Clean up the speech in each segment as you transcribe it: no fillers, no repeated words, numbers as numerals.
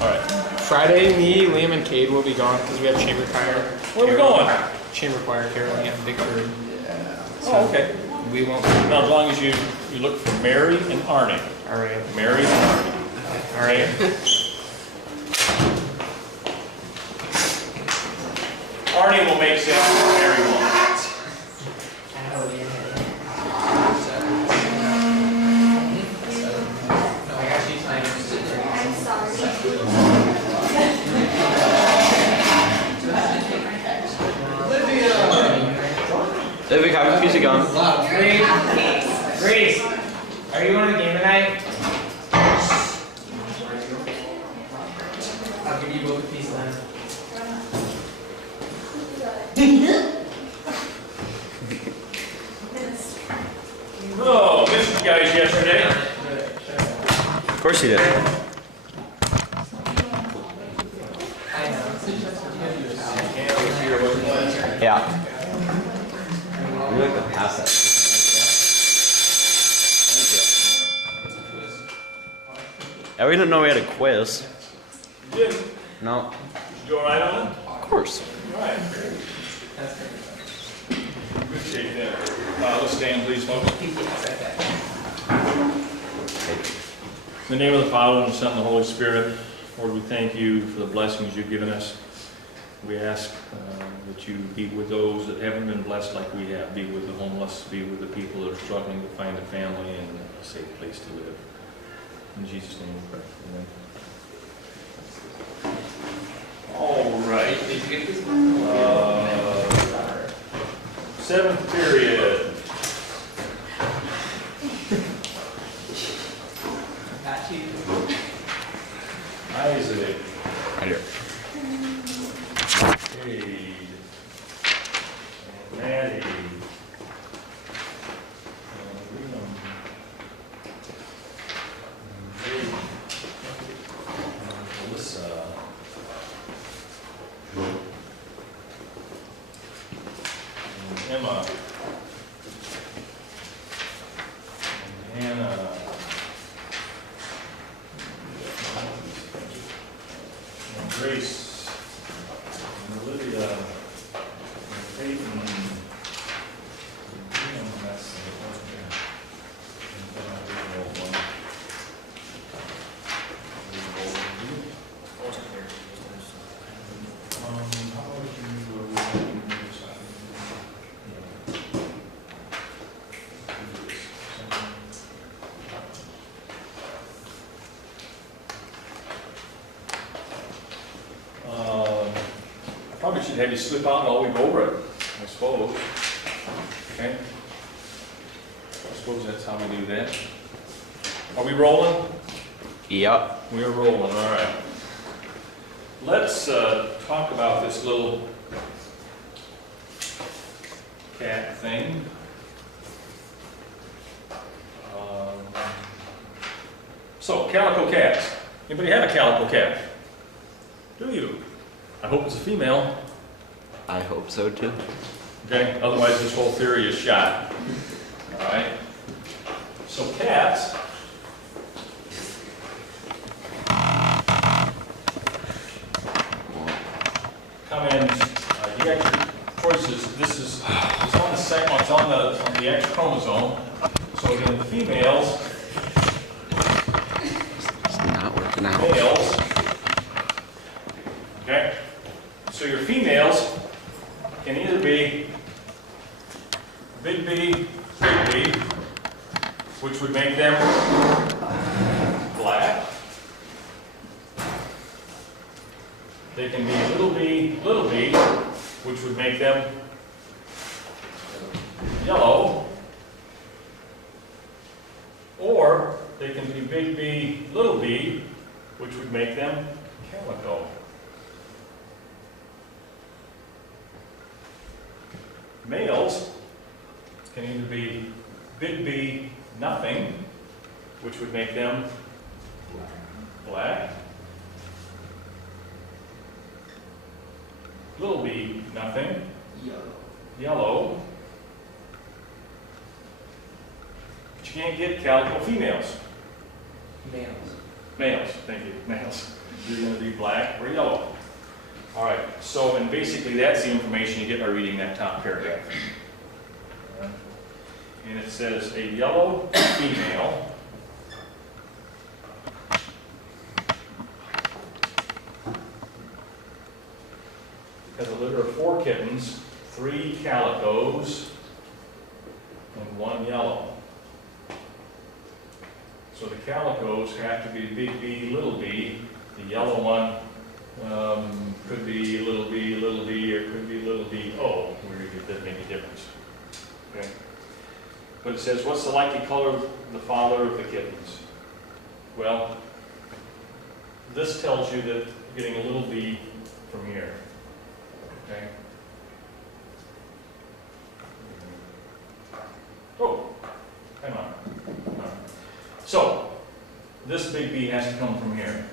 Alright. Friday, me, Liam, and Cade will be gone because we have chamber choir. Where are we going? Chamber choir caroling at Bickford. Oh, okay. We won't. Now, as long as you look for Mary and Arnie. All right. Mary and Arnie. All right. Arnie will make sense, Mary won't. Living, have the music on. Grace, are you on the game tonight? I'll give you both a piece then. Oh, missed you guys yesterday. Of course he did. Yeah. We like to pass that. Thank you. Yeah, we didn't know we had a quiz. You did? No. You alright on it? Of course. Alright. Good shape there. Let's stand, please, folks. In the name of the Father, and the Son, and the Holy Spirit, Lord, we thank you for the blessings you've given us. We ask that you be with those that haven't been blessed like we have. Be with the homeless, be with the people that are struggling to find a family and a safe place to live. In Jesus' name we pray. Amen. All right. Seventh period. Isaac. Right here. Cade. And Maddie. And Liam. And Jake. And Melissa. And Emma. And Hannah. And Grace. And Olivia. And Peyton. And Liam, that's the one here. And then I will roll one. How would you do this? Probably should have you slip out and I'll go over it, I suppose. Okay? I suppose that's how we do that. Are we rolling? Yep. We are rolling, all right. Let's talk about this little cat thing. So, calico cats. Anybody have a calico cat? Do you? I hope it's a female. I hope so too. Okay, otherwise this whole theory is shot. All right. So cats come in. You got your choices. This is it's on the second. It's on the X chromosome. So again, the females. It's not working out. Males. Okay. So your females can either be big B, which would make them black. They can be little b, which would make them yellow. Or they can be big B, little b, which would make them calico. Males can either be big B, nothing, which would make them black. Little b, nothing, yellow. But you can't get calico females. Males. Males, thank you, males. You're going to be black or yellow. All right, so, and basically that's the information you get by reading that top paragraph. And it says a yellow female has a litter of 4 kittens, 3 calicos, and 1 yellow. So the calicos have to be big B, little b. The yellow one could be little b, or could be little b, o, where you get that maybe difference. Okay. But it says, what's the likely color of the father of the kittens? Well, this tells you that you're getting a little b from here. Okay. Oh, come on. So, this big B has to come from here.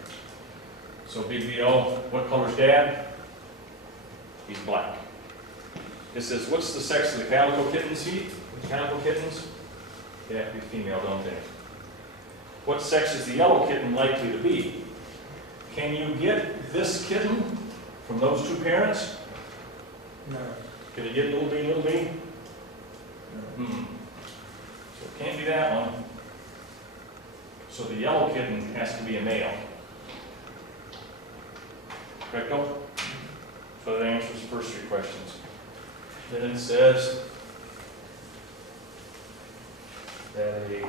So big B-O, what color's dad? He's black. It says, what's the sex of the calico kittens? Calico kittens? They have to be female, don't they? What sex is the yellow kitten likely to be? Can you get this kitten from those 2 parents? No. Can you get little b, little b? No. So it can't be that one. So the yellow kitten has to be a male. Correcto? So that answers the first 3 questions. Then it says that a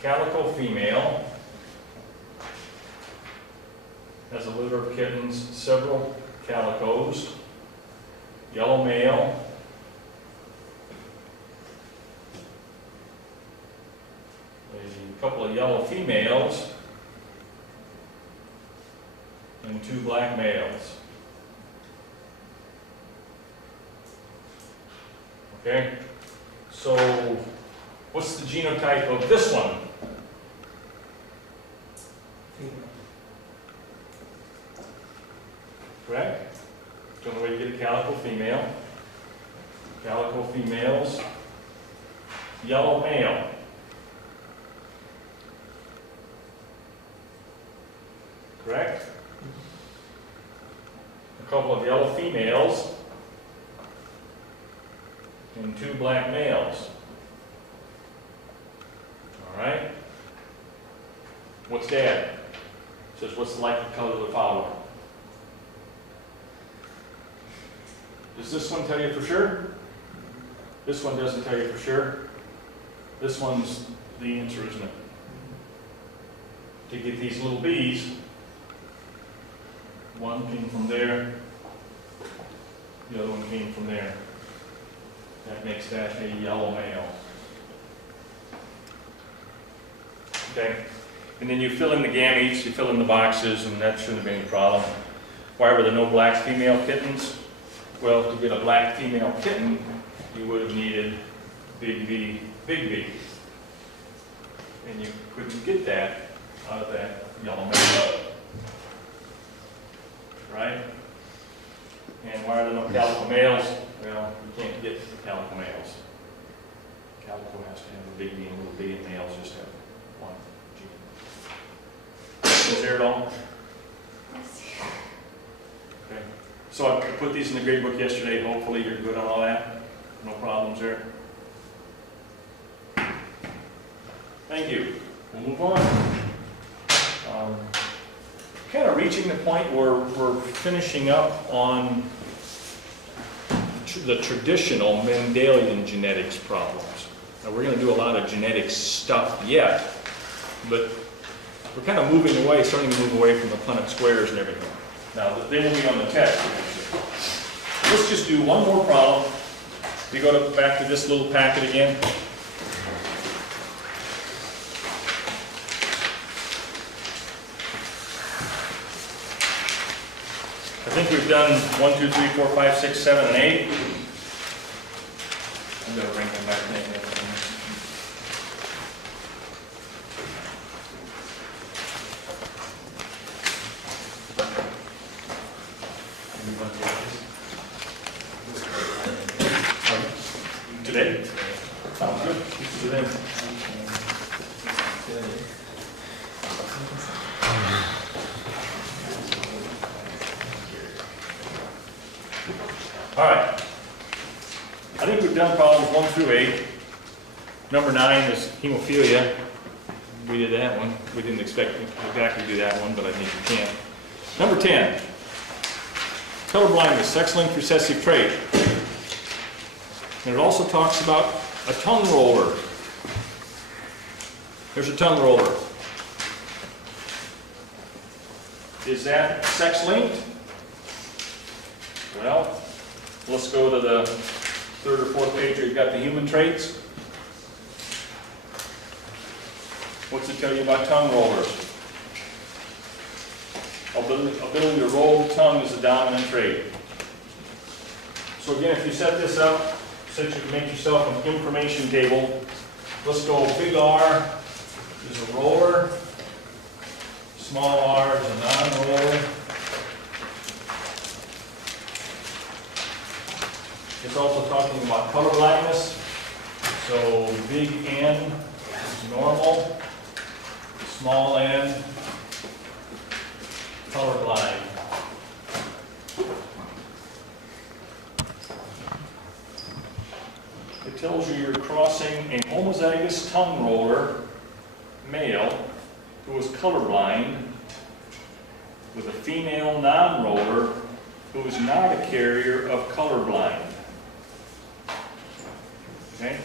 calico female has a litter of kittens, several calicos, yellow male, a couple of yellow females, and 2 black males. Okay? So, what's the genotype of this one? Female. Correct? So the way you get a calico female. Calico females. Yellow male. Correct? A couple of yellow females and 2 black males. All right? What's dad? Says, what's the likely color of the father? Does this one tell you for sure? This one doesn't tell you for sure. This one's the answer, isn't it? To get these little bees, one came from there, the other one came from there. That makes that a yellow male. Okay? And then you fill in the gametes, you fill in the boxes, and that shouldn't be any problem. Why were there no black female kittens? Well, to get a black female kitten, you would have needed big B, big B. And you couldn't get that out of that yellow male. Right? And why are there no calico males? Well, you can't get calico males. Calico has to have a big B and a little b, and males just have one gene. Is there at all? Okay. So I put these in the grade book yesterday. Hopefully you're good on all that. No problems there. Thank you. We'll move on. Kind of reaching the point where we're finishing up on the traditional Mendelian genetics problems. Now we're going to do a lot of genetics stuff yet, but we're kind of moving away, starting to move away from the Punnett squares and everything. Now they will be on the test. Let's just do one more problem. We go back to this little packet again. I think we've done 1, 2, 3, 4, 5, 6, 7, and 8. I'm going to bring them back to me. Today? Sounds good. Today. we've done problems 1 through 8. Number 9 is hemophilia. We did that one. We didn't expect to exactly do that one, but I think we can. Number 10, colorblindness, sex-linked recessive trait. And it also talks about a tongue roller. There's a tongue roller. Is that sex-linked? Well, let's go to the 3rd or 4th page where you've got the human traits. What's it tell you about tongue rollers? Ability to roll the tongue is a dominant trait. So again, if you set this up, since you make yourself an information table, let's go big R is a roller, small r is a non-roller. It's also talking about color blindness. So big N is normal, small n, colorblind. It tells you you're crossing a homozygous tongue roller male who is colorblind with a female non-roller who is not a carrier of colorblind. Okay?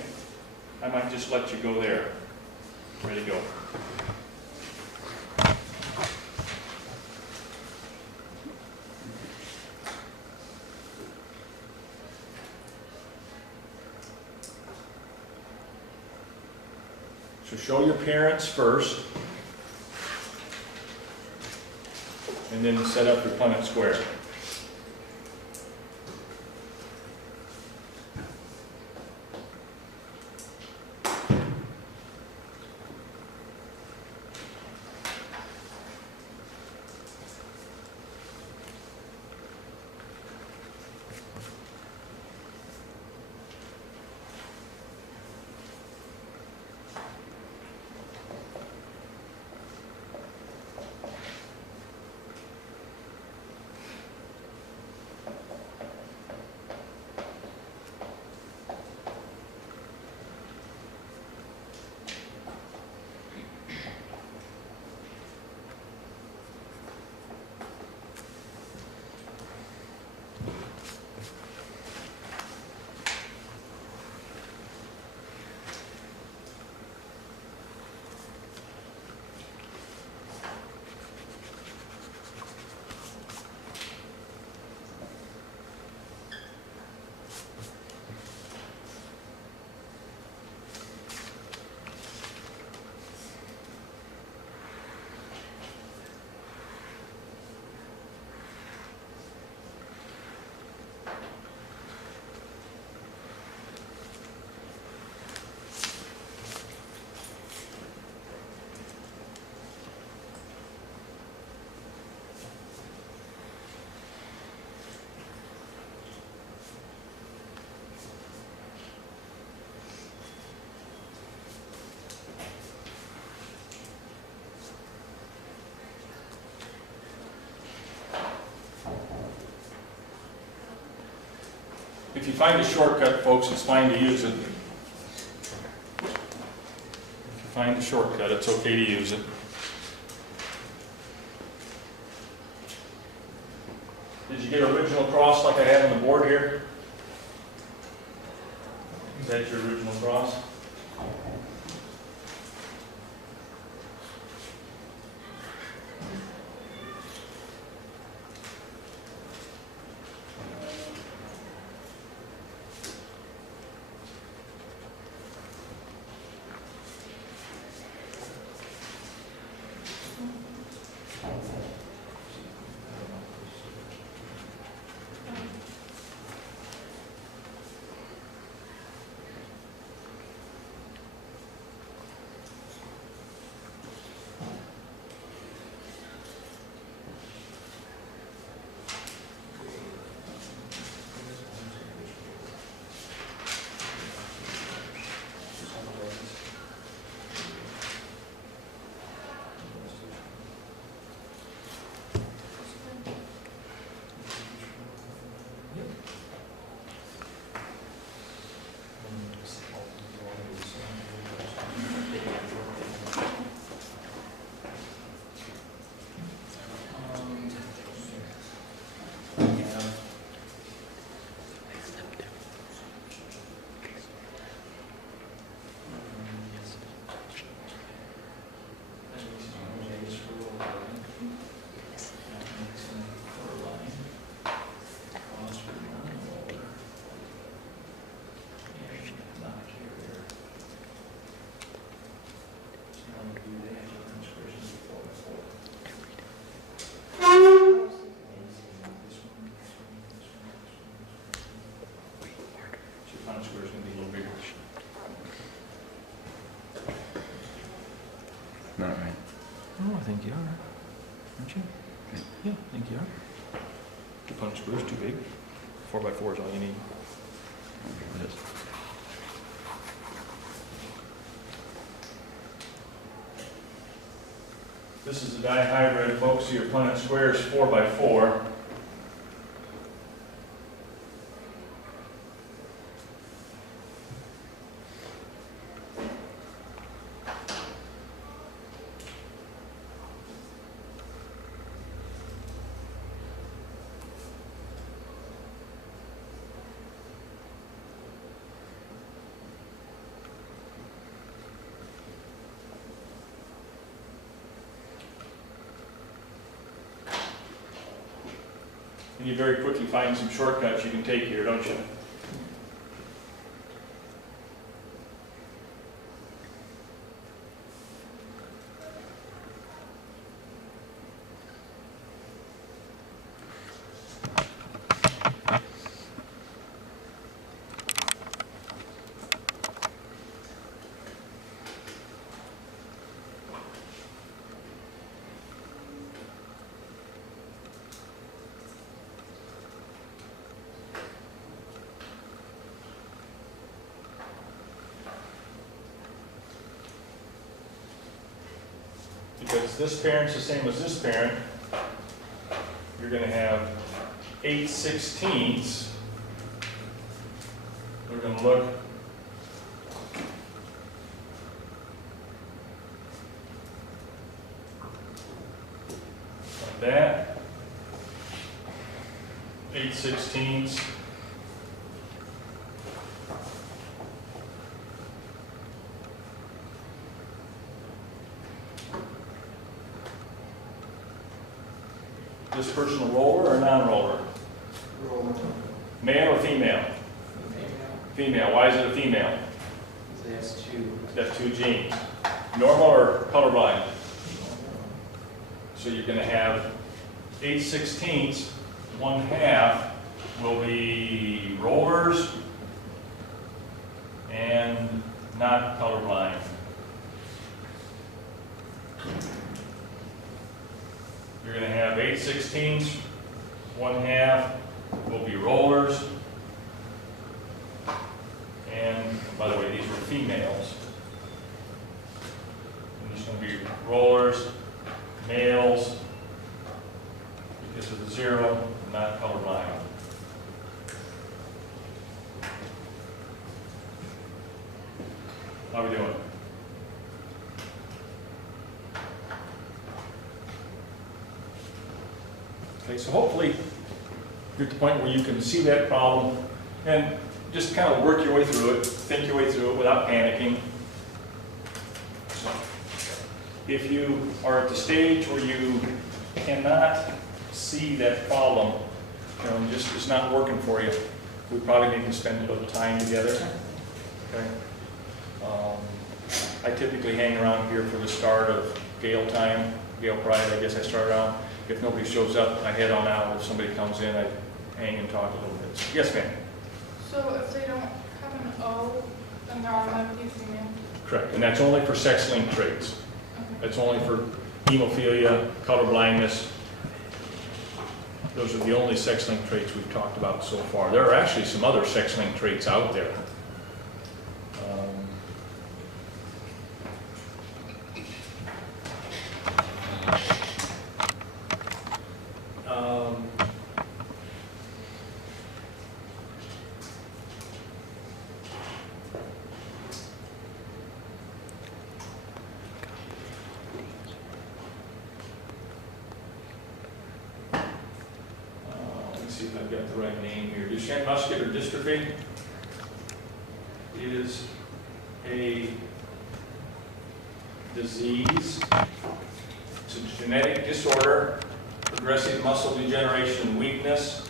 I might just let you go there. Ready to go. So show your parents first, and then set up your Punnett square. If you find a shortcut, folks, it's fine to use it. If you find a shortcut, it's okay to use it. Did you get original cross like I had on the board here? Is that your original cross? Not right. Oh, I think you are. Aren't you? Yeah, I think you are. The punch screw is too big. 4x4 is all you need. It is. This is a dihybrid, folks. So your Punnett square is 4x4. And you very quickly find some shortcuts you can take here, don't you? Because this parent's the same as this parent, you're going to have 8/16. We're going to look at that. 8/16. This person a roller or a non-roller? Roller. Male or female? Female. Why is it a female? So that's two. That's two genes. Normal or colorblind? So you're going to have 8/16. 1/2 will be rollers and not colorblind. You're going to have 8/16. 1/2 will be rollers. And by the way, these were females. And these are going to be rollers, males, because of the 0, not colorblind. How are we doing? Okay, so hopefully you're at the point where you can see that problem and just kind of work your way through it, think your way through it without panicking. So, if you are at the stage where you cannot see that problem, you know, just it's not working for you, we probably need to spend a little time together. Okay. I typically hang around here for the start of Gale time, Gale Pride, I guess I start around. If nobody shows up, I head on out. If somebody comes in, I hang and talk a little bit. Yes, ma'am? So if they don't have an O, then they're automatically female? Correct, and that's only for sex-linked traits. Okay. That's only for hemophilia, color blindness. Those are the only sex-linked traits we've talked about so far. There are actually some other sex-linked traits out there. See if I've got the right name here. Duchenne muscular dystrophy is a disease. It's a genetic disorder, progressive muscle degeneration and weakness.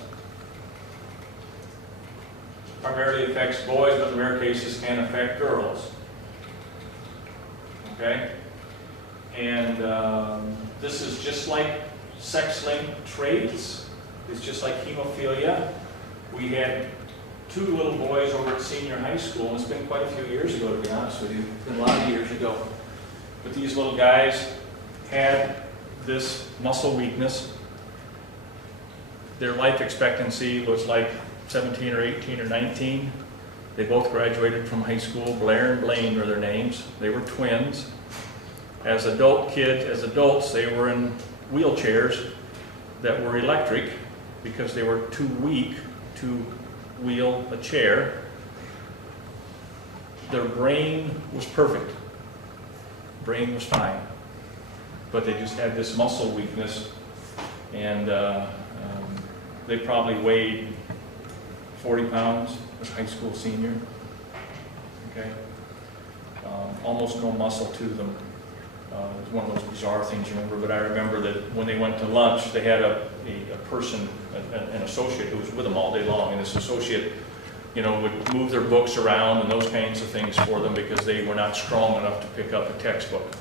Primarily affects boys, but in rare cases can affect girls. Okay? And this is just like sex-linked traits. It's just like hemophilia. We had 2 little boys over at senior high school, and it's been quite a few years ago, to be honest with you. It's been a lot of years ago. But these little guys had this muscle weakness. Their life expectancy was like 17 or 18 or 19. They both graduated from high school. Blair and Blaine were their names. They were twins. As adults, they were in wheelchairs that were electric because they were too weak to wheel a chair. Their brain was perfect. Brain was fine. But they just had this muscle weakness, and they probably weighed 40 pounds, a high school senior. Okay? Almost no muscle to them. It was one of those bizarre things you remember, but I remember that when they went to lunch, they had a person, an associate who was with them all day long, and this associate, you know, would move their books around and those kinds of things for them because they were not strong enough to pick up a textbook.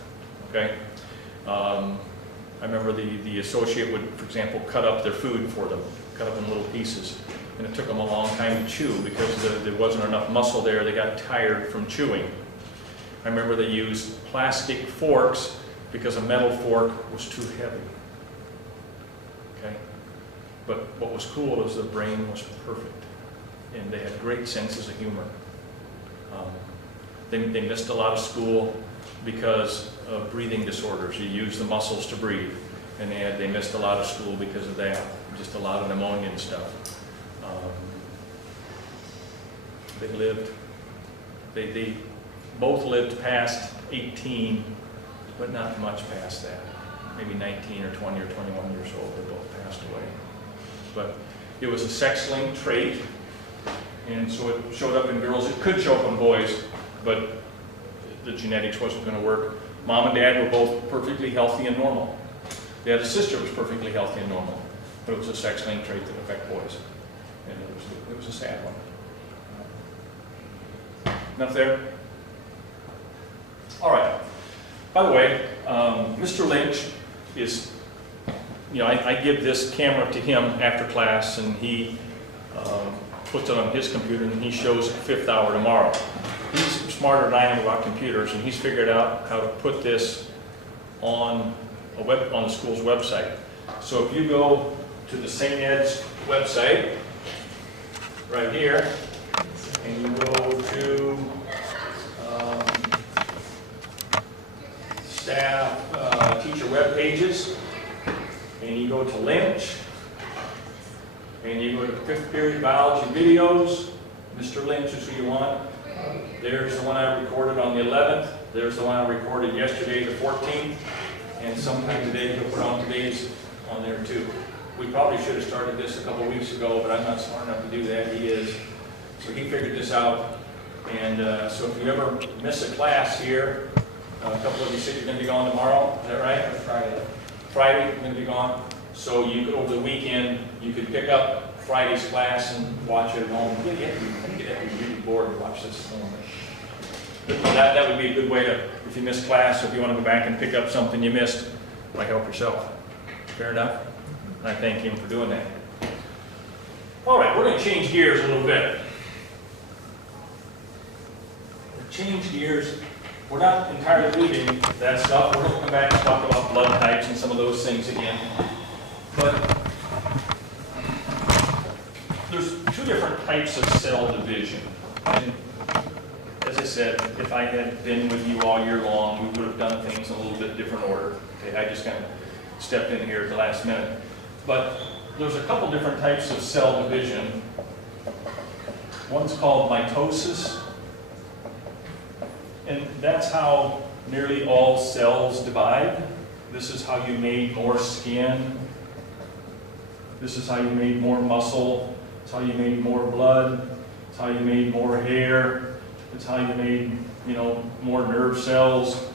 Okay? I remember the associate would, for example, cut up their food for them, cut up in little pieces. And it took them a long time to chew because there wasn't enough muscle there. They got tired from chewing. I remember they used plastic forks because a metal fork was too heavy. Okay? But what was cool is the brain was perfect. And they had great senses of humor. They missed a lot of school because of breathing disorders. You use the muscles to breathe. And they missed a lot of school because of that. Just a lot of pneumonia and stuff. They both lived past 18, but not much past that. Maybe 19 or 20 or 21 years old, they both passed away. But it was a sex-linked trait, and so it showed up in girls. It could show up in boys, but the genetics wasn't going to work. Mom and Dad were both perfectly healthy and normal. The other sister was perfectly healthy and normal, but it was a sex-linked trait that affected boys, and it was a sad one. Enough there? All right. By the way, Mr. Lynch is, you know, I give this camera to him after class, and he puts it on his computer, and he shows fifth hour tomorrow. He's smarter than I am about computers, and he's figured out how to put this on the school's website. So if you go to the St. Ed's website, right here, and you go to staff teacher web pages, and you go to Lynch, and you go to fifth period biology videos. Mr. Lynch is who you want. There's the one I recorded on the 11th. There's the one I recorded yesterday, the 14th. And sometime today, he'll put on today's on there too. We probably should have started this a couple weeks ago, but I'm not smart enough to do that. He is. So he figured this out. And so if you ever miss a class here, a couple of you said you're going to be gone tomorrow. Is that right? Friday. Friday, you're going to be gone. So you could, over the weekend, you could pick up Friday's class and watch it at home. I think you'd have to be really bored to watch this at home. But that would be a good way to, if you miss class, or if you want to go back and pick up something you missed, like help yourself. Fair enough? And I thank him for doing that. All right, we're going to change gears a little bit. Change gears. We're not entirely leaving that stuff. We're going to come back and talk about blood types and some of those things again. But there's two different types of cell division. And as I said, if I had been with you all year long, we would have done things in a little bit different order. Okay, I just kind of stepped in here at the last minute. But there's a couple different types of cell division. One's called mitosis. And that's how nearly all cells divide. This is how you made more skin. This is how you made more muscle. It's how you made more blood. It's how you made more hair. It's how you made, more nerve cells.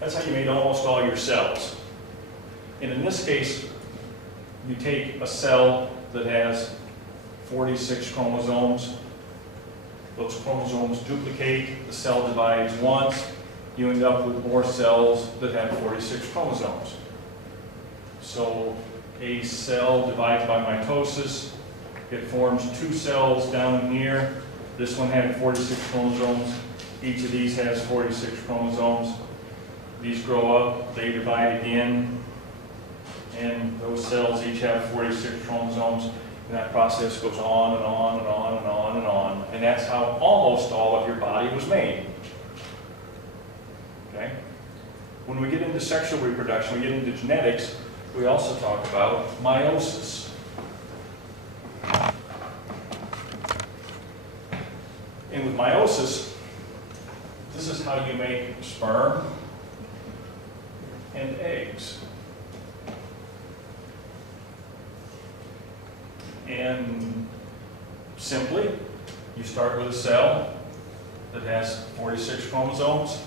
That's how you made almost all your cells. And in this case, you take a cell that has 46 chromosomes. Those chromosomes duplicate, the cell divides once, you end up with more cells that have 46 chromosomes. So a cell divides by mitosis. It forms two cells down here. This one had 46 chromosomes. Each of these has 46 chromosomes. These grow up, they divide again, and those cells each have 46 chromosomes, and that process goes on and on and on and on and on, and that's how almost all of your body was made. Okay? When we get into sexual reproduction, we get into genetics, we also talk about meiosis. And with meiosis, this is how you make sperm and eggs. And simply, you start with a cell that has 46 chromosomes.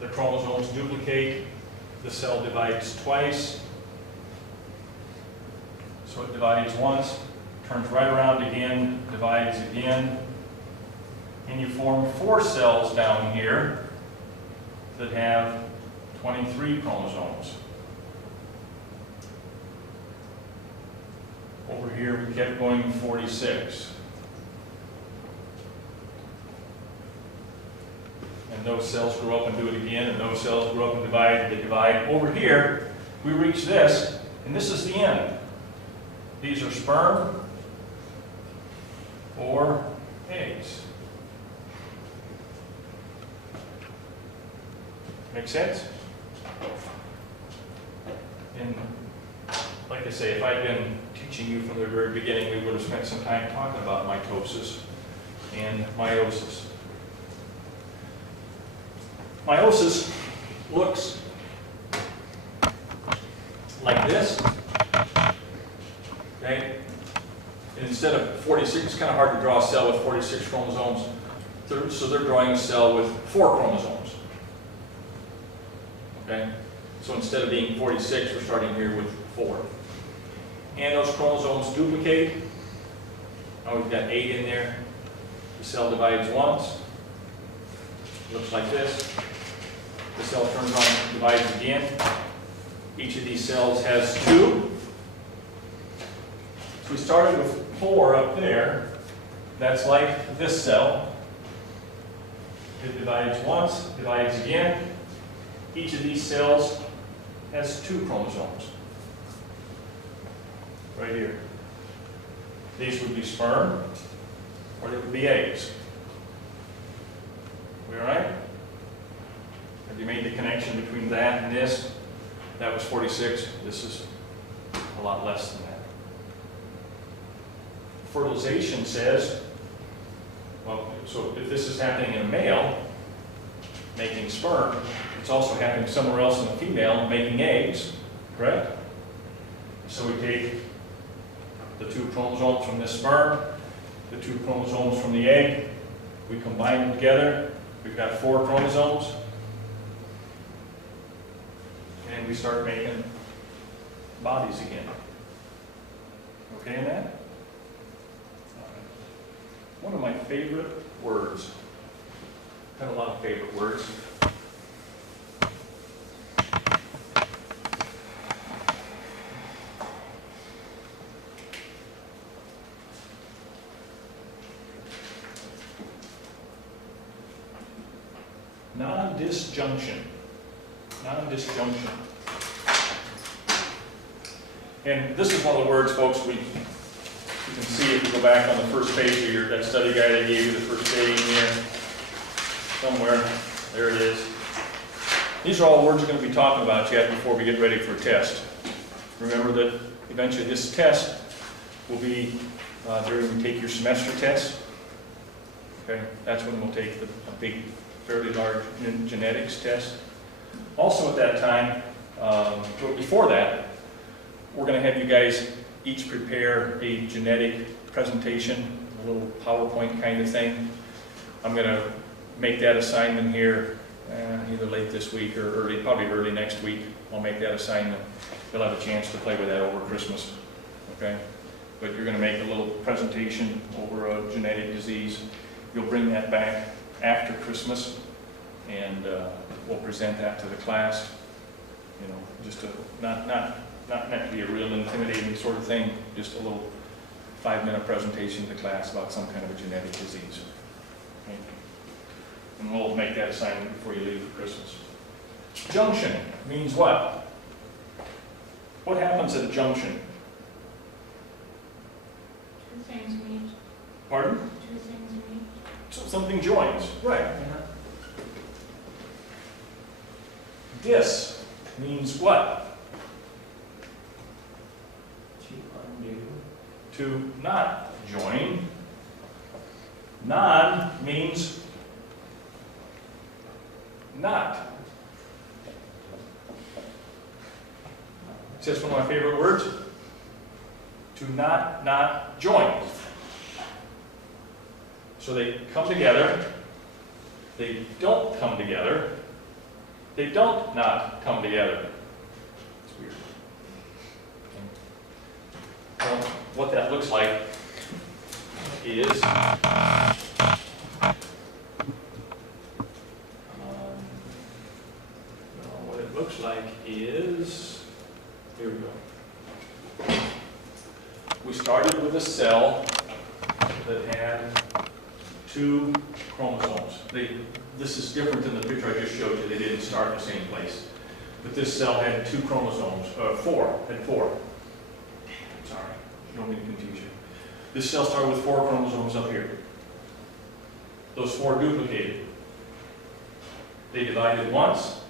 The chromosomes duplicate, the cell divides twice. So it divides once, turns right around again, divides again, and you form 4 cells down here that have 23 chromosomes. Over here we kept going 46. And those cells grow up and do it again, and those cells grow up and divide, and they divide. Over here, we reach this, and this is the end. These are sperm or eggs. Make sense? And like I say, if I'd been teaching you from the very beginning, we would have spent some time talking about mitosis and meiosis. Meiosis looks like this. Okay? And instead of 46, it's kind of hard to draw a cell with 46 chromosomes. So they're drawing a cell with 4 chromosomes. Okay? So instead of being 46, we're starting here with 4. And those chromosomes duplicate. Now we've got 8 in there. The cell divides once. Looks like this. The cell turns on and divides again. Each of these cells has 2. So we started with 4 up there. That's like this cell. It divides once, divides again. Each of these cells has 2 chromosomes. Right here. These would be sperm, or they would be eggs. We all right? Have you made the connection between that and this? That was 46. This is a lot less than that. Fertilization says, well, so if this is happening in a male, making sperm, it's also happening somewhere else in the female, making eggs, correct? So we take the 2 chromosomes from this sperm, the 2 chromosomes from the egg, we combine them together, we've got 4 chromosomes, and we start making bodies again. Okay in that? One of my favorite words. I have a lot of favorite words. Non-disjunction. Non-disjunction. And this is one of the words, folks, you can see if you go back on the first page of that study guide I gave you, the first page here, somewhere. There it is. These are all words we're going to be talking about yet before we get ready for a test. Remember that eventually this test will be during you take your semester test. Okay, that's when we'll take a big, fairly large genetics test. Also at that time, but before that, we're going to have you guys each prepare a genetic presentation, a little PowerPoint kind of thing. I'm going to make that assignment here either late this week or probably early next week. I'll make that assignment. You'll have a chance to play with that over Christmas. Okay? But you're going to make a little presentation over a genetic disease. You'll bring that back after Christmas, and we'll present that to the class. You know, just not meant to be a real intimidating sort of thing, just a little 5-minute presentation to the class about some kind of a genetic disease. Okay. And we'll make that assignment before you leave for Christmas. Junction means what? What happens at a junction? Two things meet. Pardon? Two things meet. So something joins. Right. Dis means what? To undo. To not join. Non means not. It's just one of my favorite words. To not join. So they come together, they don't come together, they don't not come together. It's weird. Well, what that looks like is what it looks like is, here we go. We started with a cell that had 2 chromosomes. This is different than the picture I just showed you. They didn't start in the same place. But this cell had 2 chromosomes, 4, had 4. Damn, sorry, don't mean to confuse you. This cell started with 4 chromosomes up here. Those 4 duplicated. They divided once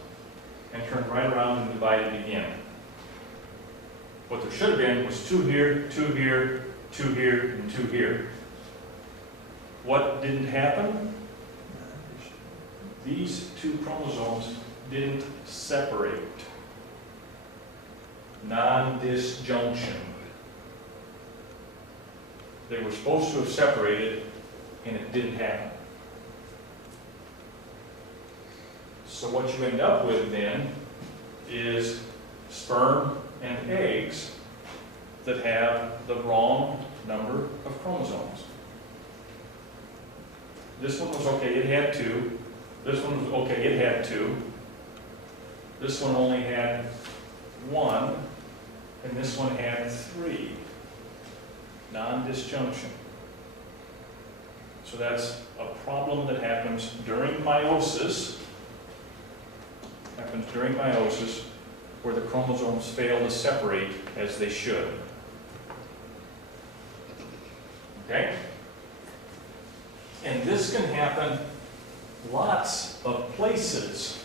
and turned right around and divided again. What there should have been was 2 here, 2 here, 2 here, and 2 here. What didn't happen? These 2 chromosomes didn't separate. Non-disjunction. They were supposed to have separated, and it didn't happen. So what you end up with then is sperm and eggs that have the wrong number of chromosomes. This one was okay, it had 2. This one was okay, it had 2. This one only had 1. And this one had 3. Non-disjunction. So that's a problem that happens during meiosis. Where the chromosomes fail to separate as they should. Okay? And this can happen lots of places.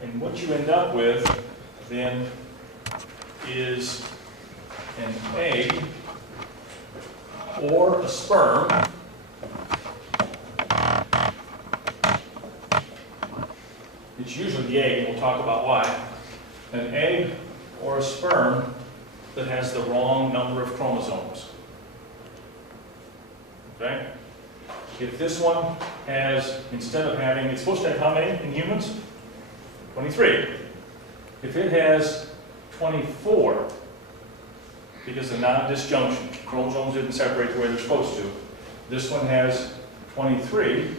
And what you end up with then is an egg or a sperm It's usually the egg, and we'll talk about why. An egg or a sperm that has the wrong number of chromosomes. Okay? If this one has, instead of having, it's supposed to have how many in humans? 23. If it has 24, because of non-disjunction, chromosomes didn't separate the way they're supposed to. This one has 23.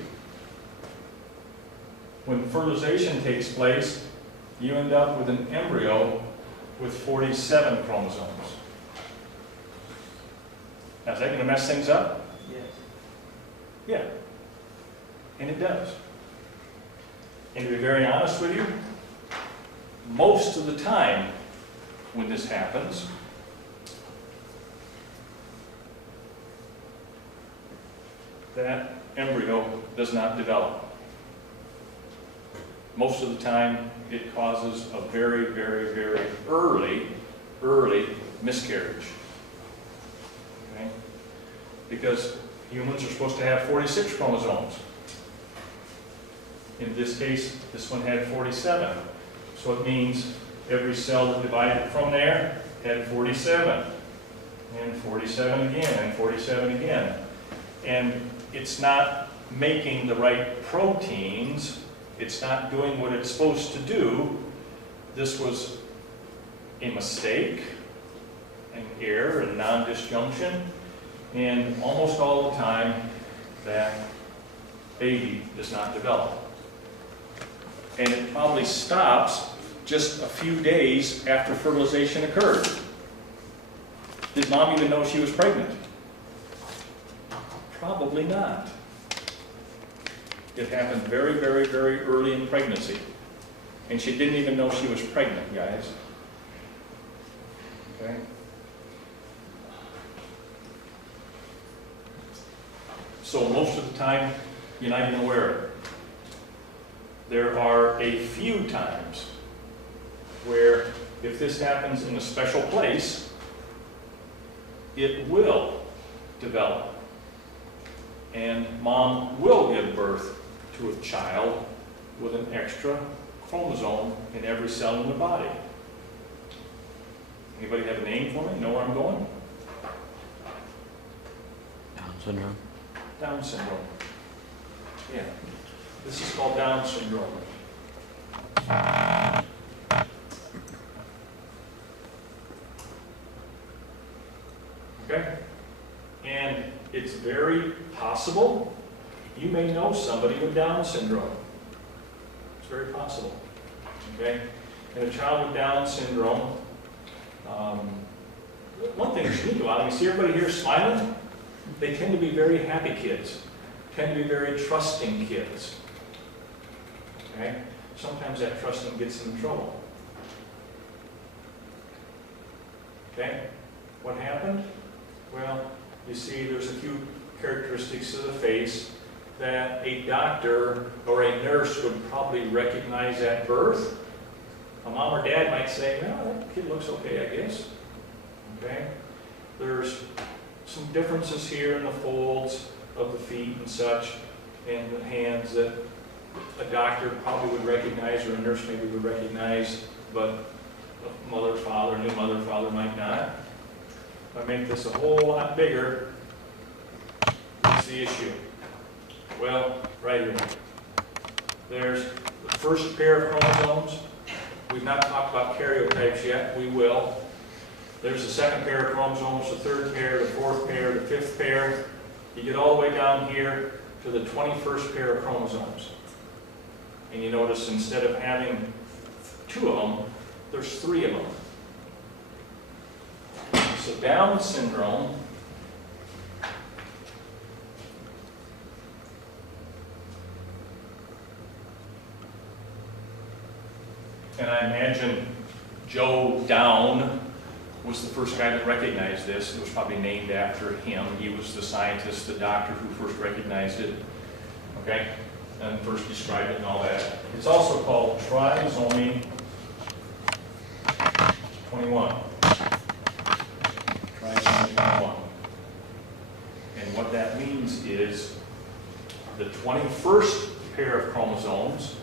When fertilization takes place, you end up with an embryo with 47 chromosomes. Now, is that going to mess things up? Yes. Yeah. And it does. And to be very honest with you, most of the time when this happens, that embryo does not develop. Most of the time, it causes a very, very, very early miscarriage. Okay? Because humans are supposed to have 46 chromosomes. In this case, this one had 47. So it means every cell that divided from there had 47. And 47 again, and 47 again. And it's not making the right proteins. It's not doing what it's supposed to do. This was a mistake, an error, a non-disjunction, and almost all the time that baby does not develop. And it probably stops just a few days after fertilization occurred. Did mom even know she was pregnant? Probably not. It happened very, very, very early in pregnancy. And she didn't even know she was pregnant, guys. Okay? So most of the time, you're not even aware of it. There are a few times where if this happens in a special place, it will develop. And mom will give birth to a child with an extra chromosome in every cell in the body. Anybody have a name for me? Know where I'm going? Down syndrome. Down syndrome. Yeah. This is called Down syndrome. Okay? And it's very possible you may know somebody with Down syndrome. It's very possible. Okay? And a child with Down syndrome, one thing that's neat about them, you see everybody here smiling? They tend to be very happy kids, tend to be very trusting kids. Okay? Sometimes that trusting gets them in trouble. Okay? What happened? Well, you see there's a few characteristics of the face that a doctor or a nurse would probably recognize at birth. A mom or dad might say, well, that kid looks okay, I guess. Okay? There's some differences here in the folds of the feet and such, and the hands that a doctor probably would recognize, or a nurse maybe would recognize, but a mother, father, new mother, father might not. If I make this a whole lot bigger, what's the issue? Well, right here. There's the first pair of chromosomes. We've not talked about karyotypes yet. We will. There's the second pair of chromosomes, the third pair, the fourth pair, the fifth pair. You get all the way down here to the 21st pair of chromosomes. And you notice instead of having 2 of them, there's 3 of them. So Down syndrome and I imagine Joe Down was the first guy that recognized this. It was probably named after him. He was the scientist, the doctor who first recognized it, okay, and first described it and all that. It's also called trisomy 21. Trisomy 21. And what that means is the 21st pair of chromosomes,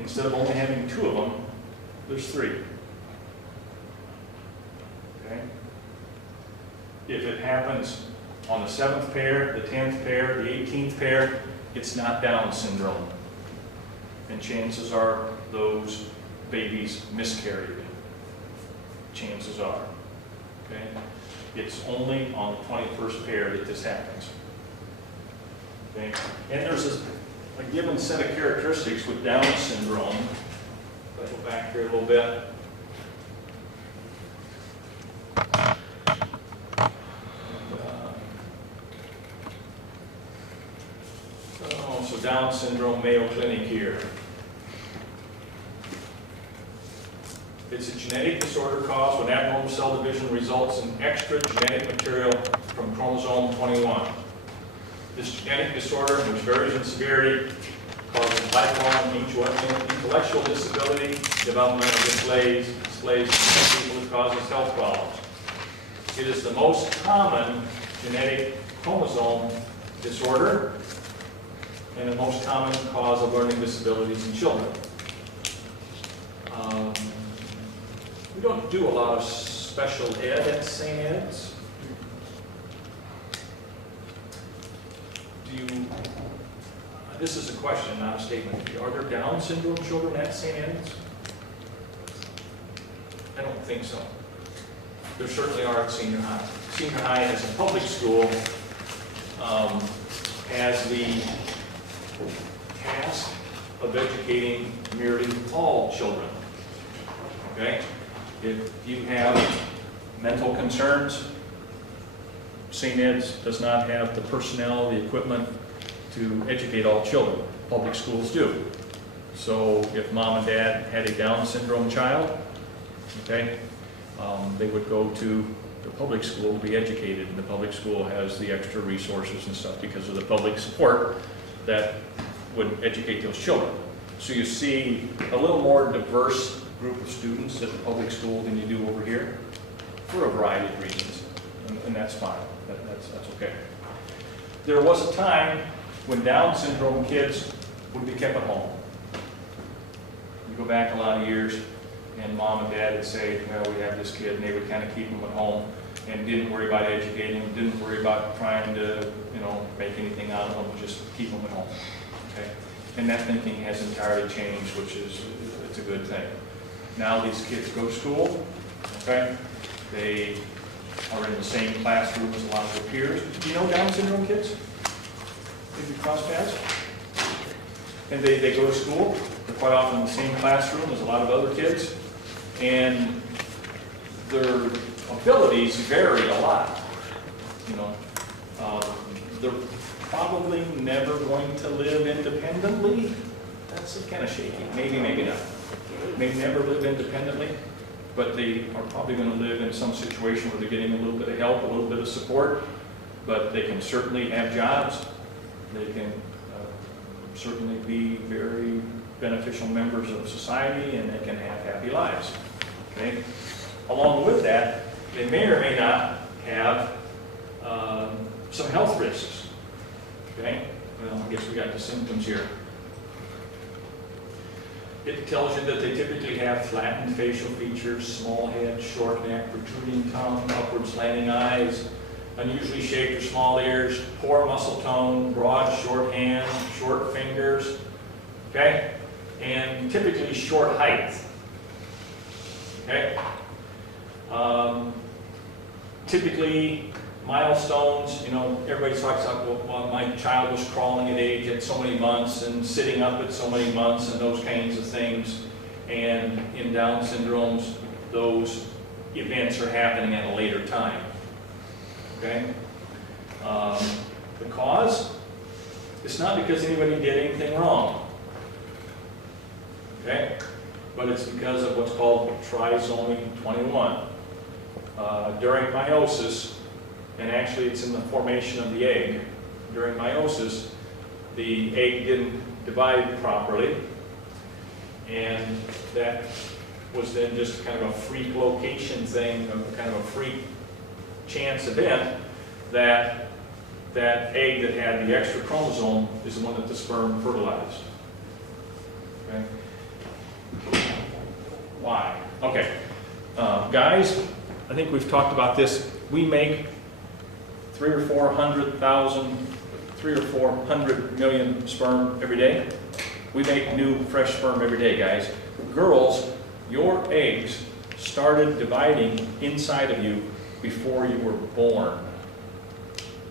instead of only having 2 of them, there's 3. Okay? If it happens on the 7th pair, the 10th pair, the 18th pair, it's not Down syndrome. And chances are those babies miscarried. Chances are. Okay? It's only on the 21st pair that this happens. Okay? And there's a given set of characteristics with Down syndrome. If I go back here a little bit. So Down syndrome, Mayo Clinic here. It's a genetic disorder caused when abnormal cell division results in extra genetic material from chromosome 21. This genetic disorder, which varies in severity, causes lifelong intellectual disability, developmental dysplays, and some people it causes health problems. It is the most common genetic chromosome disorder and the most common cause of learning disabilities in children. We don't do a lot of special ed at St. Ed's. This is a question, not a statement. Are there Down syndrome children at St. Ed's? I don't think so. There certainly are at senior high. Senior high as a public school has the task of educating nearly all children. Okay? If you have mental concerns, St. Ed's does not have the personnel, the equipment to educate all children. Public schools do. So if mom and dad had a Down syndrome child, okay, they would go to the public school to be educated, and the public school has the extra resources and stuff because of the public support that would educate those children. So you see a little more diverse group of students at the public school than you do over here for a variety of reasons, and that's fine. That's okay. There was a time when Down syndrome kids would be kept at home. You go back a lot of years, and mom and dad would say, well, we have this kid, and they would kind of keep him at home and didn't worry about educating him, didn't worry about trying to, make anything out of him, just keep him at home. Okay? And that thinking has entirely changed, which is, it's a good thing. Now these kids go to school, okay? They are in the same classroom as a lot of their peers. Do you know Down syndrome kids? Did you cross paths? And they go to school. They're quite often in the same classroom as a lot of other kids. And their abilities vary a lot. They're probably never going to live independently. That's kind of shaky. Maybe, maybe not. May never live independently, but they are probably going to live in some situation where they're getting a little bit of help, a little bit of support, but they can certainly have jobs. They can certainly be very beneficial members of society, and they can have happy lives. Okay? Along with that, they may or may not have some health risks. Okay? Well, I guess we got the symptoms here. It tells you that they typically have flattened facial features, small head, short neck, protruding tongue, upward slanting eyes, unusually shaped or small ears, poor muscle tone, broad, short hands, short fingers, okay? And typically short height, okay? Typically milestones, everybody talks about, well, my child was crawling at so many months and sitting up at so many months and those kinds of things. And in Down syndromes, those events are happening at a later time. Okay? The cause? It's not because anybody did anything wrong. Okay? But it's because of what's called trisomy 21. During meiosis, and actually it's in the formation of the egg. During meiosis, the egg didn't divide properly, and that was then just kind of a freak location thing, kind of a freak chance event that that egg that had the extra chromosome is the one that the sperm fertilized. Okay? Why? Okay. Guys, I think we've talked about this. We make 300 or 400 million sperm every day. We make new fresh sperm every day, guys. Girls, your eggs started dividing inside of you before you were born.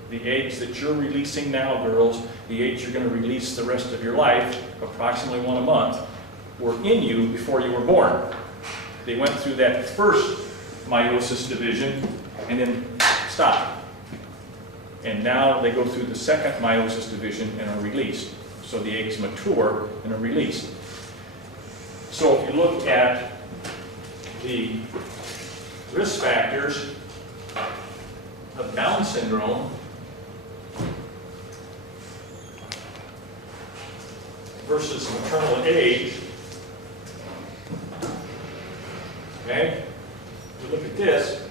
The eggs that you're releasing now, girls, the eggs you're going to release the rest of your life, approximately 1 a month, were in you before you were born. They went through that first meiosis division and then stopped. And now they go through the second meiosis division and are released. So the eggs mature and are released. So if you look at the risk factors of Down syndrome versus maternal age, okay, you look at this,